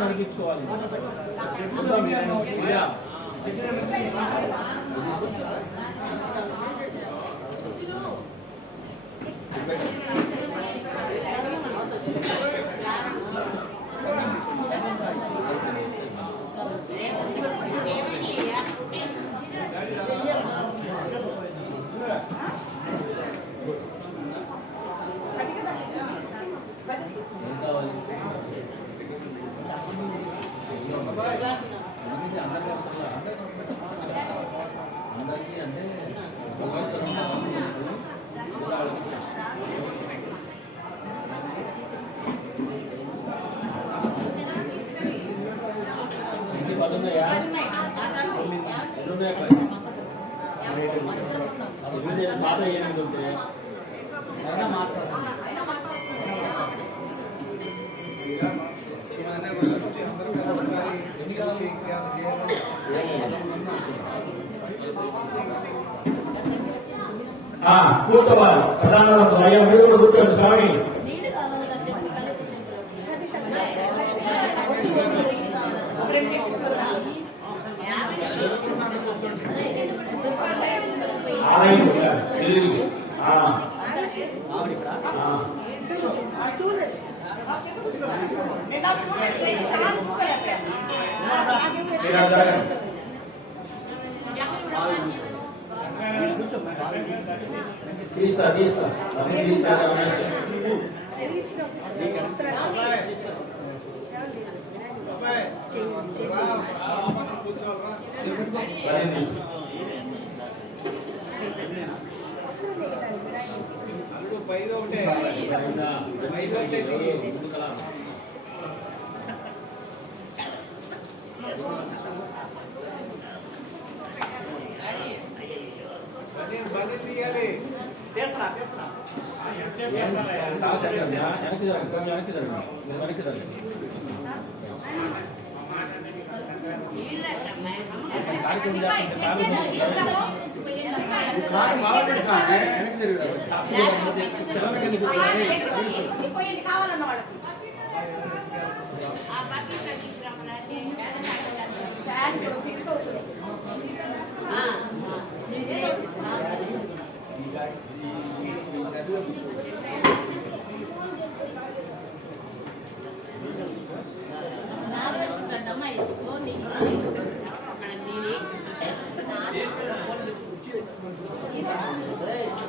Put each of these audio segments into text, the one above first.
నడిపించుకోవాలి. అందరికీ అంటే బాధ ఏమిటి ఉంటే కూర్చోవాలి. ప్రధాన మీరు కూడా కూర్చోండి స్వామి. తీస్తా తీస్తా తీస్తా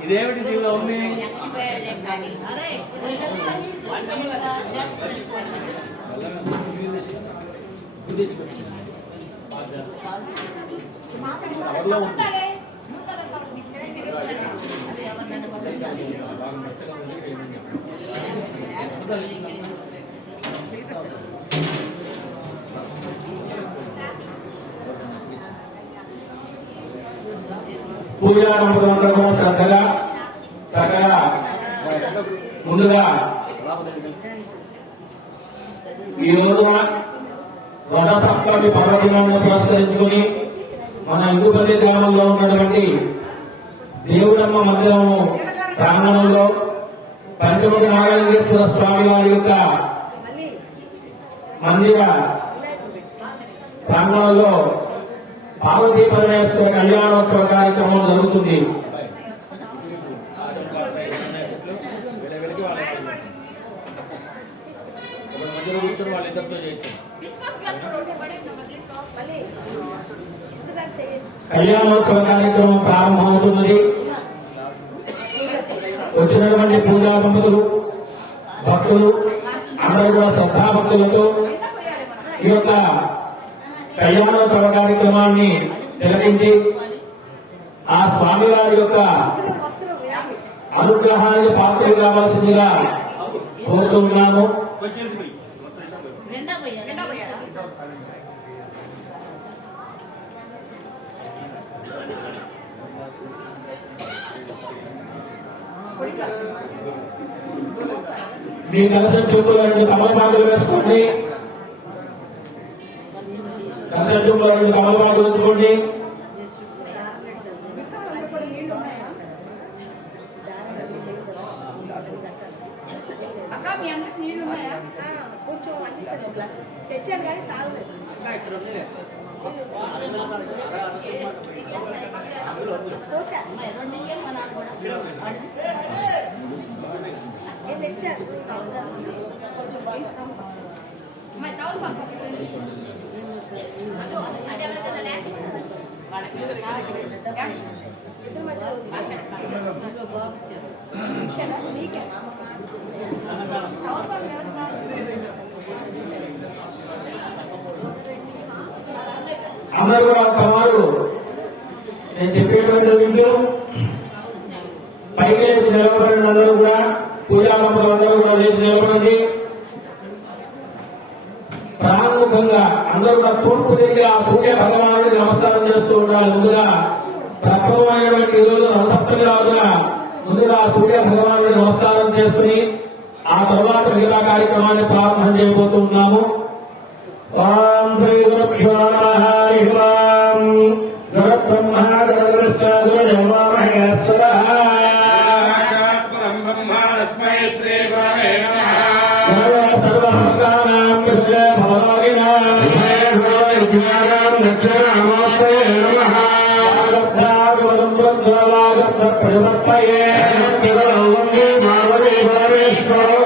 ఇదేమిటి దీనిలో ఉంది? పూజా మంత్రం శ్రద్ధగా చక్కగా ముందుగా ఈ రోజున రథ సప్తమి పర్వదినాన్ని పురస్కరించుకుని మన ఇందుపల్లి గ్రామంలో ఉన్నటువంటి దేవుడమ్మ మందిరము ప్రాంగణంలో పంచముఖ నాగలింగేశ్వర స్వామి వారి యొక్క మందిర ప్రాంగణంలో పార్వతీ పరమేశ్వర కళ్యాణోత్సవ కార్యక్రమం జరుగుతుంది. కళ్యాణోత్సవ కార్యక్రమం ప్రారంభమవుతున్నది. వచ్చినటువంటి పూజా దంపతులు భక్తులు అందరూ కూడా శ్రద్ధాభక్తులతో ఈ యొక్క కళ్యాణోత్సవ కార్యక్రమాన్ని తిలకించి ఆ స్వామివారి యొక్క అనుగ్రహానికి పాత్రలు కావాల్సిందిగా కోరుతూ ఉన్నాము. మీ కలసం చూపులో 2 తమలపాకులు వేసుకోండి. కన్సల్టెంట్ వారిని కమలపాటు ఉంచుకోండి. కొంచెం తెచ్చాను కానీ చాలా తెచ్చారు. అందరూ కూడా కమారు నేను చెప్పేటువంటి వింటూ పైకి లేచి నిలబడిన అందరూ కూడా పూజా మంత్రులందరూ కూడా లేచి నిలబడండి. ప్రాముఖ్యంగా అందరూ కూడా తూర్పు తిరిగి ఆ సూర్య భగవానుడికి నమస్కారం చేస్తూ ఉండాలి. ముందుగా ప్రథమమైనటువంటి ఈ రోజు నవసప్తమి రోజున ముందుగా సూర్య భగవానుడికి నమస్కారం చేసుకుని ఆ తర్వాత మిగతా కార్యక్రమాన్ని ప్రారంభం చేయబోతున్నాము. ఓం శ్రీ గురుభ్యో నమః. హరి ఓం. గురు బ్రహ్మ గురు విష్ణు గురు దేవో మహేశ్వరః. బ్రహ్మాస్మై శ్రీ గురవే నమః. సర్వలోకానాం విష్ణే భవరోగిణాం విజ్ఞానాం దక్షిణామూర్తయే నమః. ప్రవర్తయే వందే పార్వతీ పరమేశ్వరో.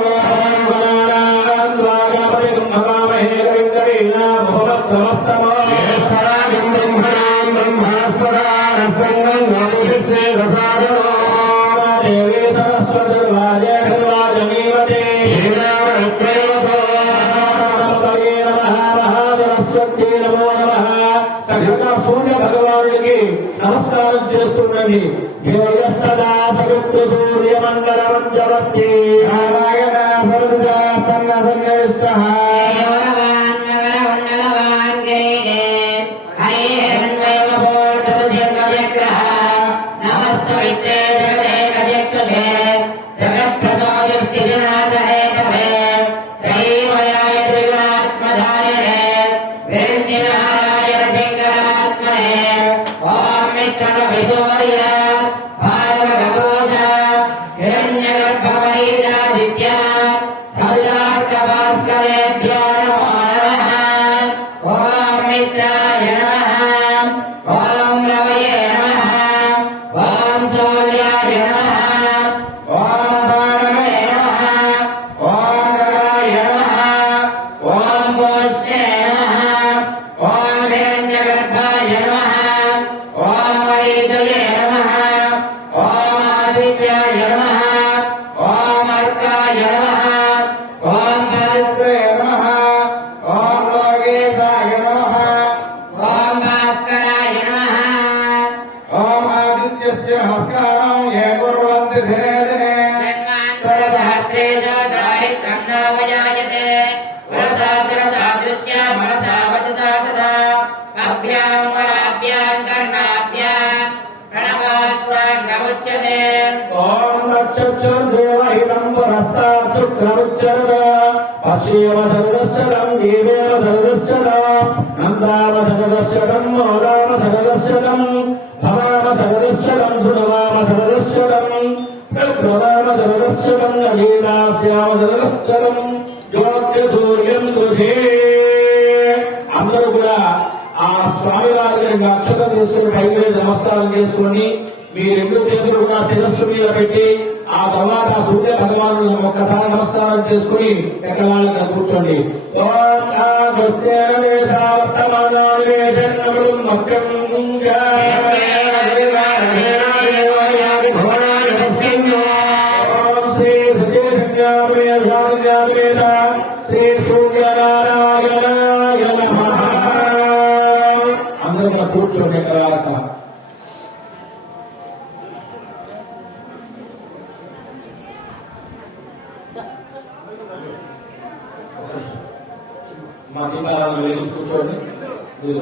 దేవీ సరస్వతి నమో నమః. సకల సూర్య భగవానుడికి నమస్కారం చేస్తుండండి. సదా సవిత్ర సూర్యమండల మంజవత్తి నారాయణ సరస్వా సన్న సన్నివిష్టః. నమస్కారం ఏ కుర్వంతి దినే దినే పశ్యేమ సదశ్చరం జీవేమ సదశ్చరం నందామ సదశ్చరం మోదామ సదశ్చరం భవామ సదశ్చరం సునవామ సదశ్చరం ప్రభవామ సదశ్చరం నదీనాస్యామ సదశ్చరం జ్యోతి సూర్యం దృశే. అందరూ కూడా ఆ స్వామి వారి అక్షరం తీసుకుని పైకి నమస్కారం చేసుకోండి. మీ రెండు చేతులు కూడా శిరస్సు మీద పెట్టి ఆ తర్వాత సూర్య భగవాను ఒక్కసారి నమస్కారం చేసుకుని ఎక్కడ వాళ్ళకి కూర్చోండి. శ్రీ శ్రీ సూర్యనారాయణాయ నమః. అందరూ కూర్చోండి ఎక్కడ వాళ్ళక. మా దీపారాలను వెలిగించి కూర్చోండి. మీరు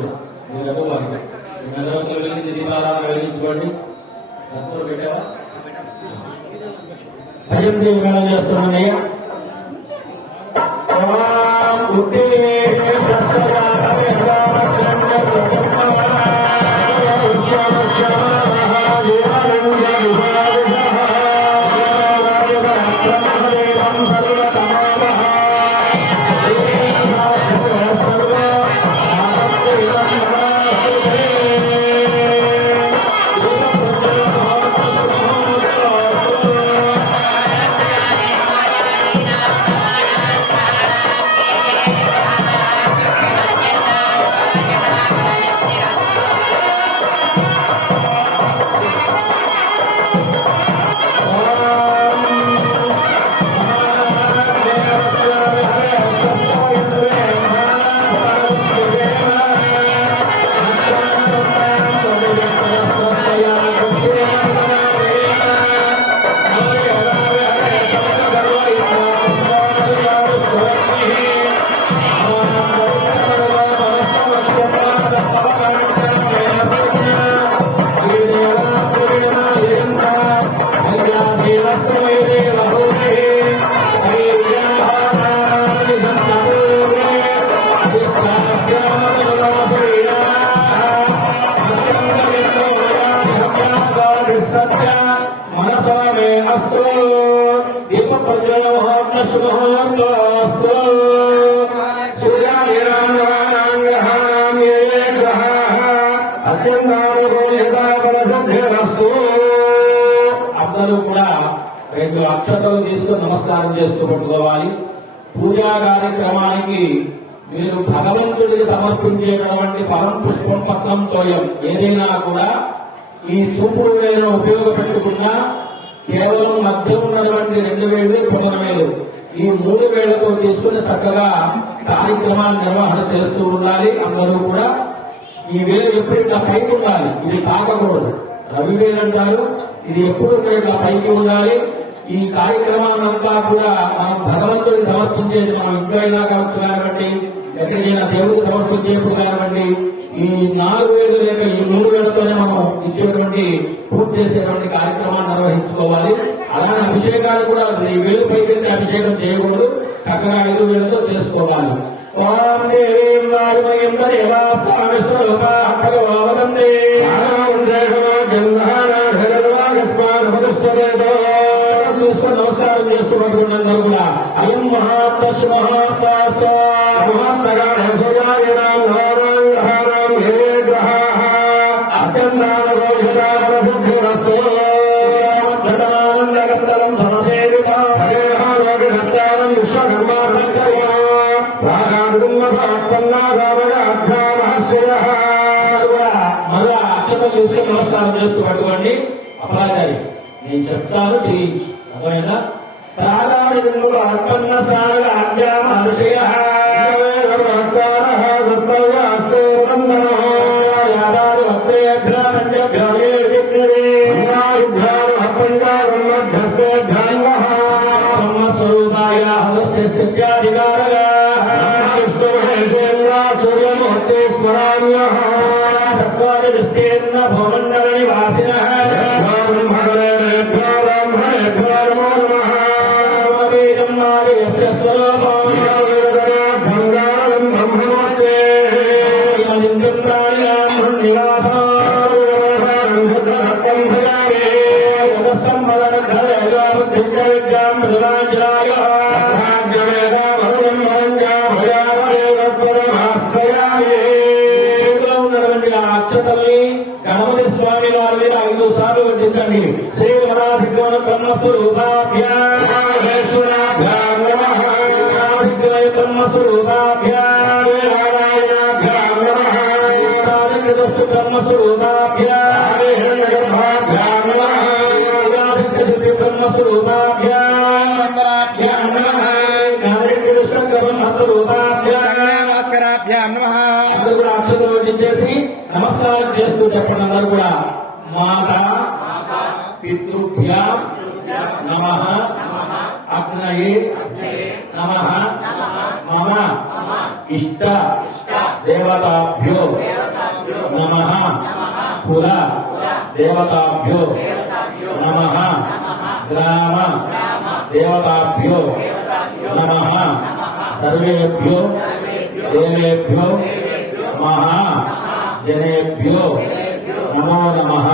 వెలిగించి దీపారాలను వెలిగించుకోండి. కర్పూరం పెట్టారా? భజన మేళం చేస్తున్నాను. ఓం అందరూ కూడా 2 అక్షతలు తీసుకుని నమస్కారం చేస్తూ పట్టుకోవాలి. పూజా కార్యక్రమానికి మీరు భగవంతుడికి సమర్పించేటటువంటి ఫలం పుష్పం పత్రం తోయం ఏదైనా కూడా ఈ చూపుడు వేలను ఉపయోగపెట్టుకున్నా కేవలం మధ్య ఉన్నటువంటి 2 వేలు పొగన వేలు ఈ 3 వేలతో తీసుకుని చక్కగా కార్యక్రమాన్ని నిర్వహణ చేస్తూ ఉండాలి. అందరూ కూడా ఈ వేలు ఎప్పుడు ఇట్లా పైకి ఉండాలి, ఇది తాకకూడదు. రవి వేలు అంటారు, ఇది ఎప్పుడు ఇట్లా పైకి ఉండాలి. ఈ కార్యక్రమాన్నంతా కూడా మనం భగవంతుడికి సమర్పించేది మనం ఇంట్లో అయినా కావచ్చు కానివ్వండి, ఎక్కడికైనా దేవుడికి సమర్పించేప్పుడు కానివ్వండి, ఈ 4 వేలు లేక ఈ 3 వేలతోనే మనం ఇచ్చేటువంటి పూజ చేసేటువంటి కార్యక్రమాన్ని నిర్వహించుకోవాలి. అలానే అభిషేకాలు కూడా ఈ వేలు పైకి అభిషేకం చేయకూడదు, చక్కగా 5 వేలతో చేసుకోవాలి. ఓం దేవీం వారుమయం దేవాస్తామిశ్వరూపాహంభగవావదందే నమస్కారం చేస్తున్నటువంటి కూడా అయం మహాత్మస్సు మహాత్మాస్తో మరో అక్షతం తీసుకుని నమస్కారం చేస్తూ పట్టుకోండి. అపరాచారి నేను చెప్తాను చేయించు, అర్థమైనా? ప్రాణాన్ని ఆత్మన్న సాగ ఆజ్ఞా మనుషయ బ్రహ్మస్వరూపాయ సూర్యమూర్తి స్మరామ్య సత్వాది విస్తీర్ణ భూమండల నివాసిన అక్షతల్ని గణపతి స్వామి వారి మీద 5 సార్లు వడ్డించండి. శ్రీ వరాసిగ్రహణ బ్రహ్మస్వరూపాభ్యాం బ్రహ్మస్వరూపాభ్యాం అక్షతలు వడ్డించేసి నమస్కారం చేస్తూ చెప్పండి. అందరూ కూడా మాత పితృభ్యాం నమః అగ్నయే నమః మమ ఇష్ట దేవతాభ్యో నమః కుల దేవతాభ్యో నమః గ్రామ దేవతాభ్యో నమః సర్వేభ్యో దేవేభ్యో మహా జనేభ్యో నమో నమః.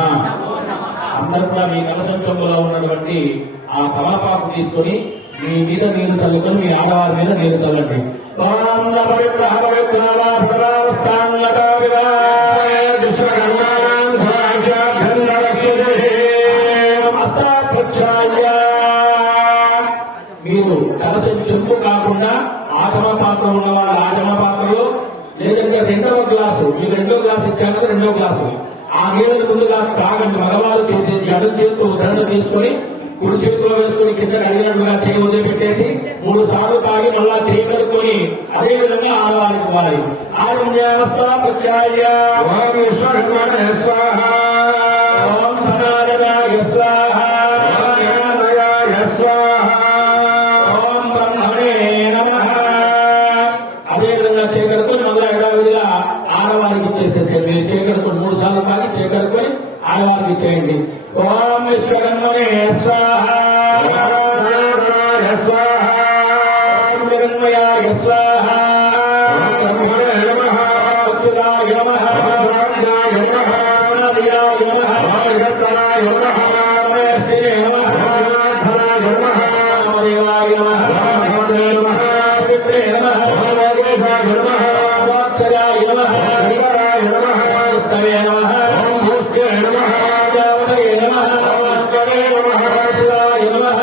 అందరూ కూడా మీ కలశం చెంబులో ఉన్నటువంటి ఆ తమలపాకు తీసుకొని మీ మీద నీరు చల్లుకొని మీ ఆడవారి మీద నీరు చల్లండి. మీరు కలశం చెంబు కాకుండా ఆచమ పాత్ర ఉన్న వాళ్ళ ఆచమ పాత్రలో, లేదంటే 2వ గ్లాసు, మీకు 2వ గ్లాసు ఇచ్చాక 2వ గ్లాసు ఆ నీళ్ళని ముందుగా తాగండి. మగవారు ఎడమ చేతితో దండ తీసుకొని కుడి చేతిలో వేసుకుని కింద అడిగినట్టుగా చేయి వదిలిపెట్టేసి 3 సార్లు తాగి మళ్ళా చేయి కడుక్కొని అదే విధంగా ఆడవారికి ఇవ్వాలి. ఓం సనాతనాయ స్వాహ ఓం బ్రహ్మణే నమః. అదే విధంగా చేకడుకొని మళ్ళా యథావిధిగా ఆడవారికి ఇచ్చేసేసి మీరు చేకడుకొని 3 సార్లు తాగి చేకడుకొని ఆడవారికి ఇచ్చేయండి. ఓం విశ్వకర్మణే స్వాహ ఓం జగన్మయాయ స్వాహ అచ్యుతాయ నమః అనాదియాయ నమః రమేష్ఠినే నమః రామదేవాయ నమః పవిత్రే నమః వాత్సల్యాయ నమః విష్ణవే నమః ఓం భూష్ణే నమః దేవతయే నమః ఓం విష్ణవే నమః శివాయ నమః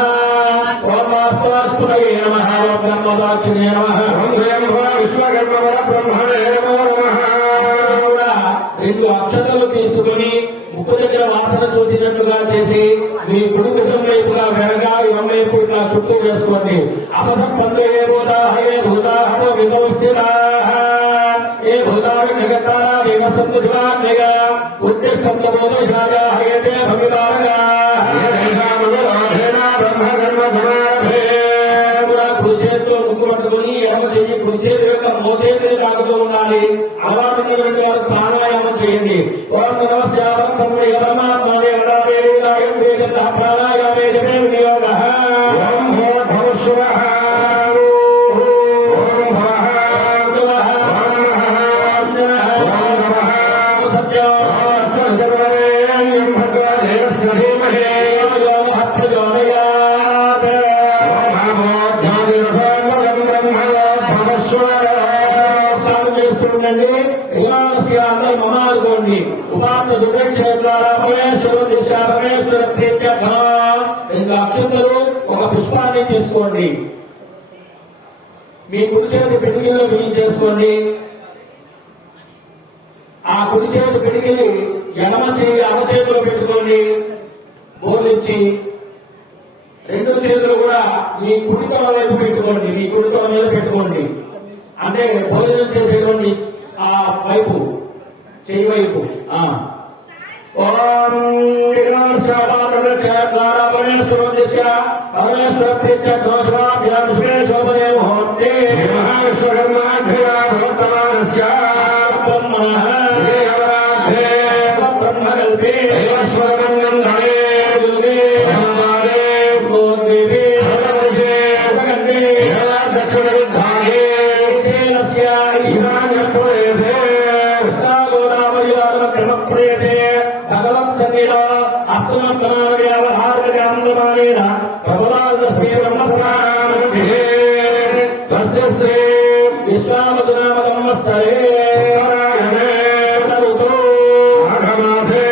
ఓం వాస్తవాస్పదయే నమః ఓం బ్రహ్మదాక్షిణే నమః ఓం స్వయంభవ విశ్వకర్మ బ్రహ్మణే నమో నమః. కూడా 2 అక్షతలు తీసుకుని ముక్కు దగ్గర వాసన చూసినట్లుగా చేసి మీ కుడి భుజం వైపుగా వెనగా ఇవం వైపు ఇట్లా చుట్టూ వేసుకోండి. అపసంపందే భూతాహే భూతాహో విధౌస్థితాః ఏ భూతాని నిగతారా దేవసంతు శివాత్మగా ఉత్తిష్టం బోధశాలాః ఏతే భవితారగాః కుడి చేతితో ముక్కు పట్టుకుని ఎడమ చెయ్యి కుడి చేతి యొక్క మోచేతిని తాకుతూ ఉండాలి. అలవాటు ఉన్నటువంటి వారు ప్రాణాయామం చేయండి. ఓం నమస్కారం పరమాత్మనే వదాదేవాయం వేదత ప్రాణాయామే జపే వినియోగః. ఓం భూర్భువః ఓం భవః ఓం నమః ఓం నమః సత్యం సర్వరేణ్యం భగవా దేవస్య ధీమహి ప్రచోదయాత్. నమస్కారం చేస్తుండండి. యజమానస్య అందరూ మమానుకోండి. ఉపాత్త దుర్వేక్షేత్రాల పరమేశ్వరు దిశ పరమేశ్వర ప్రీత్యర్థం 2 అక్షతలు ఒక పుష్పాన్ని తీసుకోండి. మీ కుడి చేతి పిడికిల్లో బిగించేసుకోండి. ఆ కుడి చేతి పిడికిలి ఎడమ చేయి అరచేతిలో పెట్టుకోండి. బోధించి 2 చేతులు కూడా మీ కుడి తల వైపు పెట్టుకోండి. మీ కుడి తల మీద పెట్టుకోండి. అంటే భోజనం చేసేటువంటి ఆ వైపు చేయి వైపు. ఓం పరమేశ్వర దిశ పరమేశ్వర ప్రీత్యర్థోషమాభ్యాం శుభే శోభనే ముహూర్తే విశ్వకర్మాభ్యవర్తమానస్య బ్రహ్మణః బ్రహ్మకల్పే దేవస్వరమన్నం ధనే యోగే బ్రహ్మవాదే గోదేవే భగవతే భగవంతే దక్షిణ విద్ధానే శేలస్య ఈశాన్యప్రదేశే కృష్ణా గోదావరి బ్రహ్మప్రేసే భగవత్ సన్నిధో అస్తమత్తమాన వ్యవహారకాంతమానేన ప్రభువాదస్మి బ్రహ్మస్థానామభిః తస్య శ్రీ విశ్వామతునామకమ్మస్థలే పరాయణే ఋతు మాఘమాసే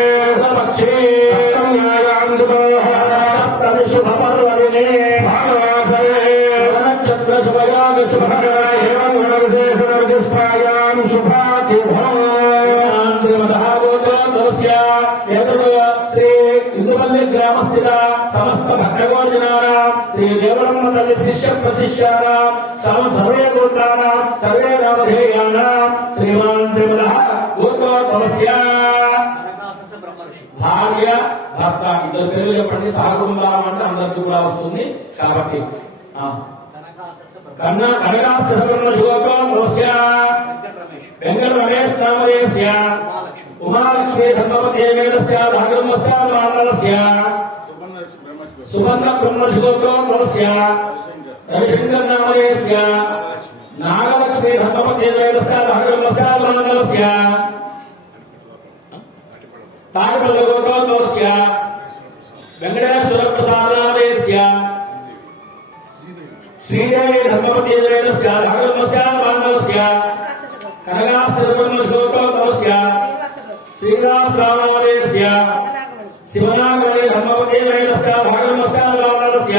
పక్షే సప్తమ్యాయాందుతోః సప్తమి శుభపర్వదినే భాగవాసరే నక్షత్ర శుభయోగ శుభకర ఏవం గుణవిశేషణ విశిష్టాయాం శుభాతిభో శ్రీ ఇందుపల్లి గ్రామస్థిత సమస్త భక్తగోజనానాం శ్రీ దేవరమ్మ తల్లి శిష్య ప్రశిష్యానాం సర్వే గోత్రానాం సర్వే నామధేయానాం శ్రీమాన్ శ్రీమదః గోత్రోద్భవస్య భార్య భర్త ఇద్దరు పేర్లు చెప్పండి. సహకుటుంబాలం అంటే అందరికీ కూడా వస్తుంది కాబట్టి కనకాస్య బ్రహ్మశివోత్రోద్భవస్య వెంకట రమేష్ నామధేయస్య ఉమాలక్ష్మీ ధర్మపతే వేదస్య భాగవతస్య మానవస్య సువర్ణ బ్రహ్మశివోత్రోద్భవస్య రవిశంకర్ నామధేయస్య నాగలక్ష్మీ ధర్మపతే వేదస్య భాగవతస్య మానవస్య తాడిపల్లి గోత్రోద్భవస్య వెంకటేశ్వర ప్రసాద నామధేయస్య శ్రీదేవి ధర్మపతే వేదస్య భాగవతస్య మానవస్య కనకాస్య బ్రహ్మశివోత్రోద్భవస్య శ్రీరామస్య శివనాగమణి ధర్మపతే వేదస్య భాగవతస్య మానవస్య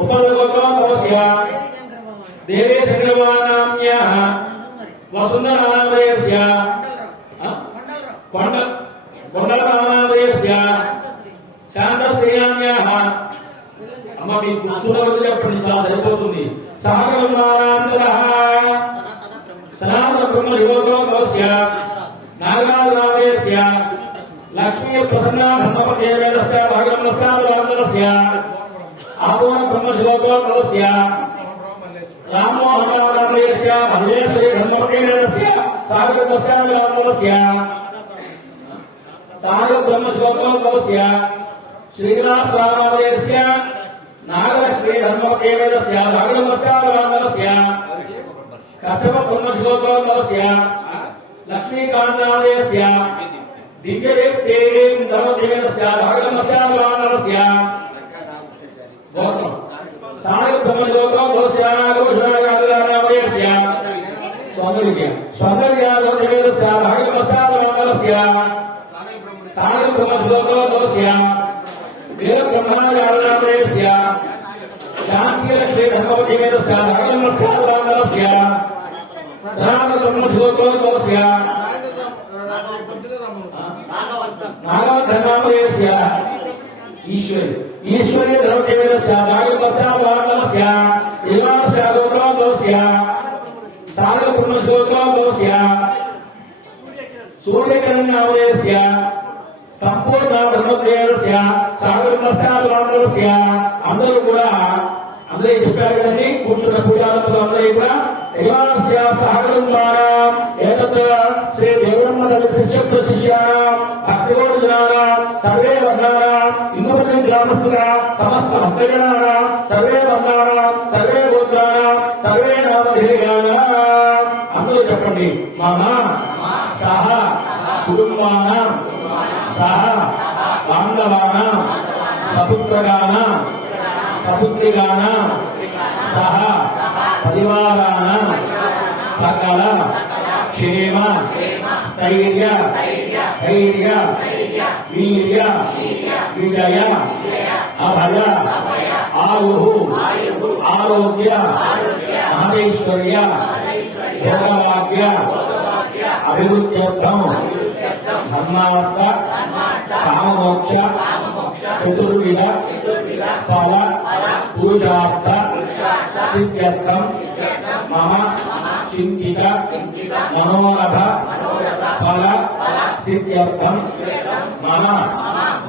ఉపలగోత్రోద్భవస్య దేవే శంకరమానామ్యాః వసుంధరానామధేయస్య కొండలనామధేయస్య శాంతశ్రీనామ్యాః అమ్మ మీ కూర్చున్నది చెప్పండి, చాలా సరిపోతుంది. సహకరణానంతరః సనాతన బ్రహ్మశివోత్రోద్భవస్య నాగరాజనామధేయస్య లక్ష్మీ ప్రసన్న ధర్మపతే వేదస్య భాగవతస్య మానవస్య ఆపూర్ణ బ్రహ్మశివోత్రోద్భవస్య రామోహనామధేయస్య భద్రేశ్వరి ధర్మపతే వేదస్య సాగరస్య మానవస్య సాగర బ్రహ్మశివోత్రోద్భవస్య శ్రీనివాసనామధేయస్య నాగలక్ష్మీ ధర్మపతే వేదస్య భాగవతస్య మానవస్య కశ్యప బ్రహ్మశివోత్రోద్భవస్య లక్ష్మీకాంతనామధేయస్య దివ్యదేవీం ధర్మదేవస్య భాగవతస్య మానవస్య సాగర బ్రహ్మశివోత్రోద్భవస్య నాగభూషణామధేయస్య స్వర్ణ విజయ స్వర్ణ విజయాదోష భాగవసాదమానస్య సాగర బ్రహ్మశ్లోకస్య వీర బ్రహ్మణాయాలస్య శాంతిలక్ష్మీ ధర్మవతి వేదస్య భాగవసాదమానస్య సాగర బ్రహ్మశ్లోకస్య నాగవధర్మామయస్య ఈశ్వరీ ధర్మవేదస్య భాగవసాదమానస్య ఇలాస్యాదోషయ సాగర బ్రహ్మశ్లోకస్య సూర్యకరణామయస్య సంపూర్ణ బ్రహ్మవేదస్య సాగరమస్యాదమానస్య అందరూ కూడా అందరూ చెప్పారు కదండి కూర్చున్న పూజారులు అందరూ కూడా యజమానస్య సహకుటుంబానాం ఏతత్ శ్రీ దేవరమ్మ తల్లి శిష్య శిష్యానాం భక్తగోజనానాం సర్వే వర్ణానాం ఇందుపల్లి గ్రామస్తుల సమస్త భక్తజనానాం సర్వే వర్ణానాం సర్వే గోత్రానాం సర్వే నామధేయానాం అందరూ చెప్పండి మమ సహ కుటుంబానాం సహ బాంధవానాం సపుత్రగానాం సపుత్రిగానాం సహ పరివారాణాం సకల క్షేమ స్థైర్య ధైర్య వీర్య విజయ అభయ ఆయు ఆరోగ్య మహేశ్వర్య భోగభాగ్య అభివృద్ధ్యర్థం ధర్మార్థ కామమోక్ష చతుర్విధ ఫల పురుషార్థ సిద్ధ్యర్థం మమ చింతిత మనోరథ ఫల సిద్ధ్యర్థం మమ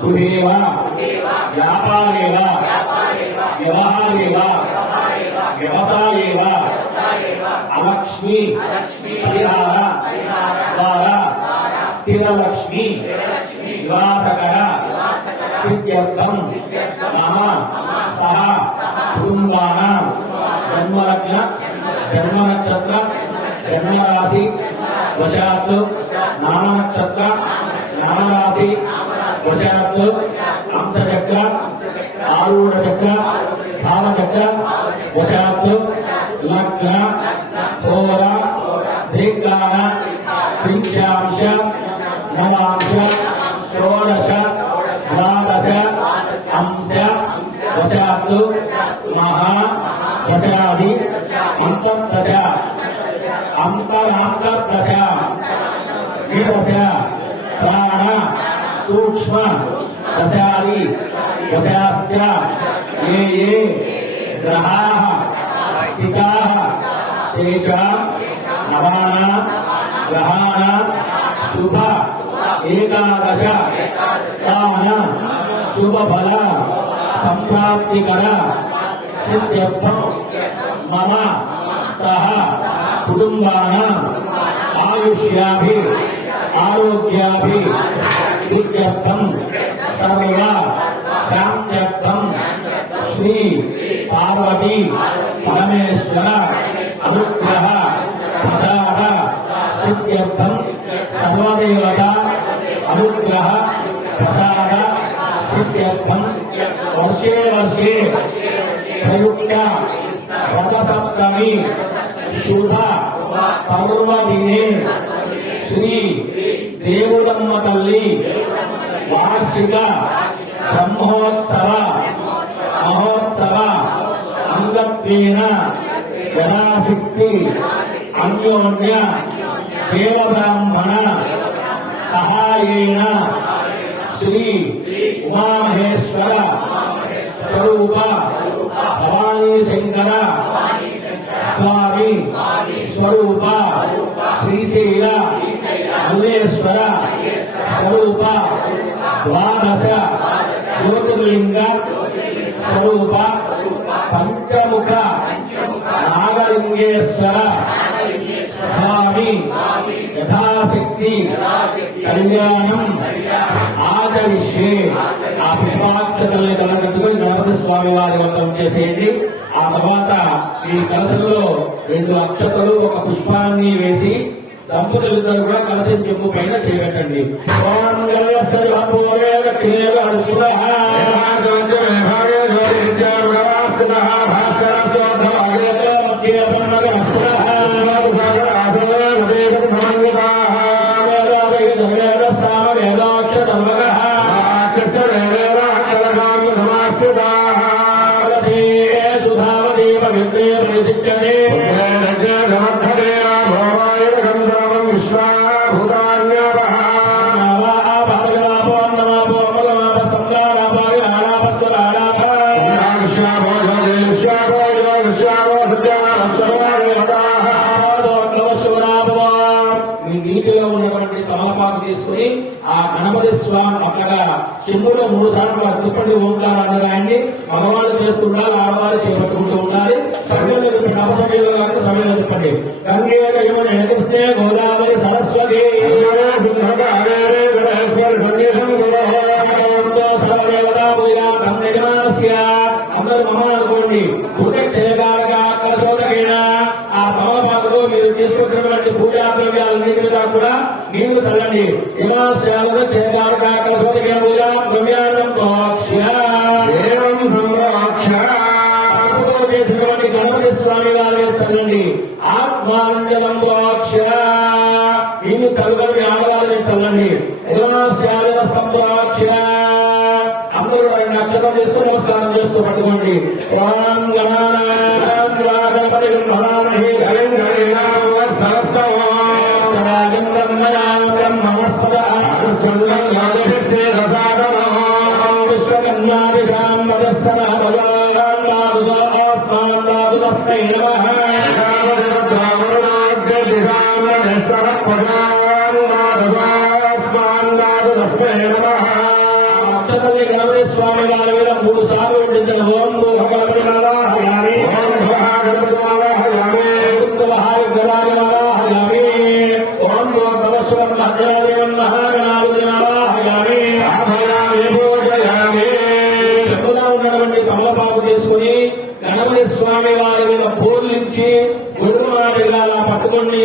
గృహేవ వ్యాపారేవ వ్యవహారేవ వ్యవసాయేవ అలక్ష్మి పరిహార ద్వారా స్థిరలక్ష్మి నివాసకర సిద్ధ్యర్థం మమ సహ కుటుంబానాం జన్మలగ్న జన్మ నక్షత్ర జన్మరాశి వశాత్ నామ నక్షత్ర నామరాశి వశాత్ అంశచక్ర ఆరూఢ చక్ర భావచక్ర వశాత్ లగ్న హోర దీర్ఘాన త్రింశాంశ నవాంశ షోడశ ద్వాదశ అంశ వశాత్ మహా దశాది అంతర్దశ అంతరాంతర్దశ విదశ ప్రాణ సూక్ష్మ దశాది దశాశ్చ ఏ ఏ గ్రహాః స్థితాః తేషాం నవానాం గ్రహాణాం శుభ ఏకాదశ స్థాన శుభఫల సంప్రాప్తికర సిద్ధ్యర్థం మమ సహ కుటుంబానాం ఆయుష్యాభి ఆరోగ్యాభి విద్యర్థం సర్వ శాంత్యర్థం శ్రీ పార్వతీ పరమేశ్వర అనుగ్రహ ప్రసాద సిద్ధ్యర్థం సర్వదేవత అనుగ్రహ ప్రసాద సిద్ధ్యర్థం వర్షే వర్షే ప్రయుక్త రథసప్తమి శుభ పర్వదినే శ్రీ దేవుడమ్మ తల్లి వార్షిక బ్రహ్మోత్సవ మహోత్సవ అంగత్వేన యథాశక్తి అన్యోన్య దేవబ్రాహ్మణ సహాయేన శ్రీ ఉమామహేశ్వర స్వరూప భవానీ శంకర స్వామి స్వరూప శ్రీశైల మల్లేశ్వర స్వరూప ద్వాదశ జ్యోతిర్లింగ స్వరూప పంచముఖ నాగలింగేశ్వర స్వామి యథాశక్తి కళ్యాణం ఆచరిష్యే. ఆ పుష్పాక్షతల్ని కలగట్టుకుని గణపతి స్వామి వారి వందనం చేసేయండి. ఆ తర్వాత ఈ కలశంలో 2 అక్షతలు ఒక పుష్పాన్ని వేసి దంపతులిద్దరు కూడా కలశం చెంపు పైన చేపెట్టండి. భాస్కర నీటిలో ఉన్నటువంటి తమలపాకు తీసుకుని ఆ గణపతి స్వామి పక్కగా చెంబులో 3 సార్లు తిప్పండి ఓంకారాన్ని రాయండి. మగవాళ్ళు చేస్తుండాలి, ఆడవాళ్ళు చేపట్టుకుంటూ ఉండాలి. సమయంలో తిప్పండి, అపసమయంలో కాకుండా సమయంలో తిప్పండి. గంగే యమునే కృష్ణే గోదావరి సరస్వతి సర్వదేవతా పూజా బ్రహ్మయజమానస్య. అందరూ మమ అనుకోండి. భూతక్షయకారక కలశోదకేన ఆ తమలపాకులో మీరు తీసుకొచ్చినటువంటి పూజా ద్రవ్యాలన్నిటి మీద కూడా నీళ్లు చల్లండి. హిమాశ్యాలకు క్షయకారక కలశోదకేన పూజా ద్రవ్యాలను చేసినటువంటి గణపతి స్వామి వారి మీద చల్లండి. ఆత్మానందం నీళ్లు చల్లని ఆడవారి మీద చల్లండి. హిమాశ్యాల సంప్రాక్ష. అందరూ రెండు అక్షరం చేసుకుని నమస్కారం చేస్తూ పట్టుకోండి. ఓం గణపతి అక్షతల్లి గణపతి స్వామి వారి మీద 3 సార్లు ఉండించండి. ఓం గణపతి నమః చెప్పులా ఉన్నటువంటి తమలపాకు తీసుకుని గణపతి స్వామి వారి మీద పూర్లించి గురుమాడిగా అలా పట్టుకొని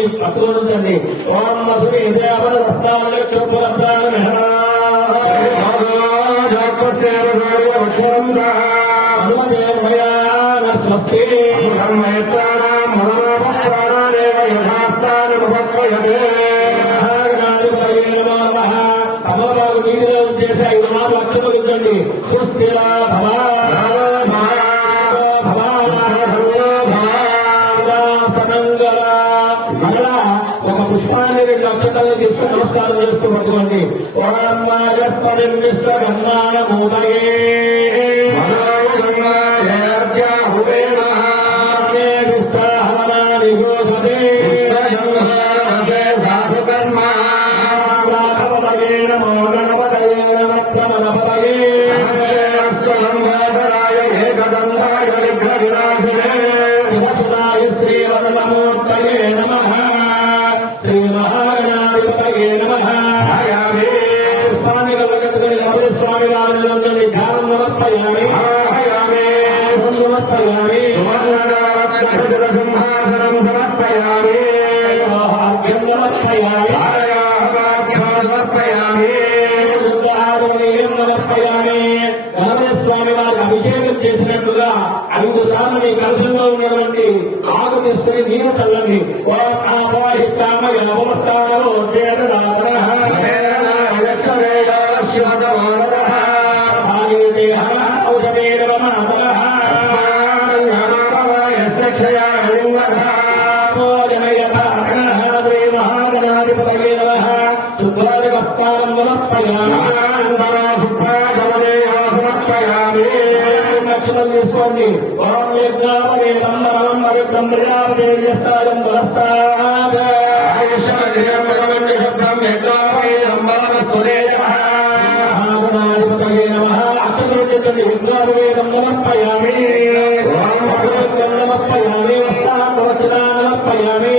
ఉంచండి. ఓం వసుని దేవన రత్నాలు చెప్పుల స్వస్తి తమలపాకు నీటిలో చేసి 5 మార్లు అక్షతలు ఉంచండి. సుస్థిరా మరలా ఒక పుష్పాన్ని 2 అక్షతలు తీసుకుని నమస్కారం చేస్తూ పట్టుకోండి. శ్రీవరమూర్తయే నమః. శ్రీ మహాగణాధిపతయే నమః. పుష్పాన్ని కలగట్టుకుని గణపతి స్వామి వారిని ధ్యానం సమర్పయామి. సమర్పయామి సింహాసనం సమర్పయామి. అర్ఘ్యం సమర్పయామి. సమర్పయామి సమర్పయామి. గణపతి స్వామి వారికి అభిషేకం చేసినట్లుగా 5 సార్లు మీ కలశంలో ఉన్నటువంటి ఆకు తీసుకుని నీరు చల్లండి. మహాగణాధిపతయే నమః. శుద్ధాదివస్కారం సమర్పయామి. అక్షరం తీసుకోండి. ఓం యజ్ఞాపవేదం నమః పవిత్రం ప్రజాపతిర్యస్సాయం బలస్తాద్. మహాగణాధిపతయే నమః. అక్షరం తీసుకోండి. యజ్ఞాపవేదం సమర్పయామి. ఓం భగవద్గం సమర్పయామి. సమర్పయామి.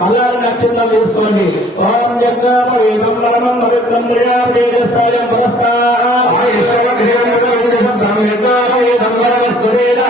మల్లారి నక్షత్రం తీసుకోండి. ఓం యజ్ఞాపవేదం నమః పవిత్రం ప్రజాపతిర్యస్సాయం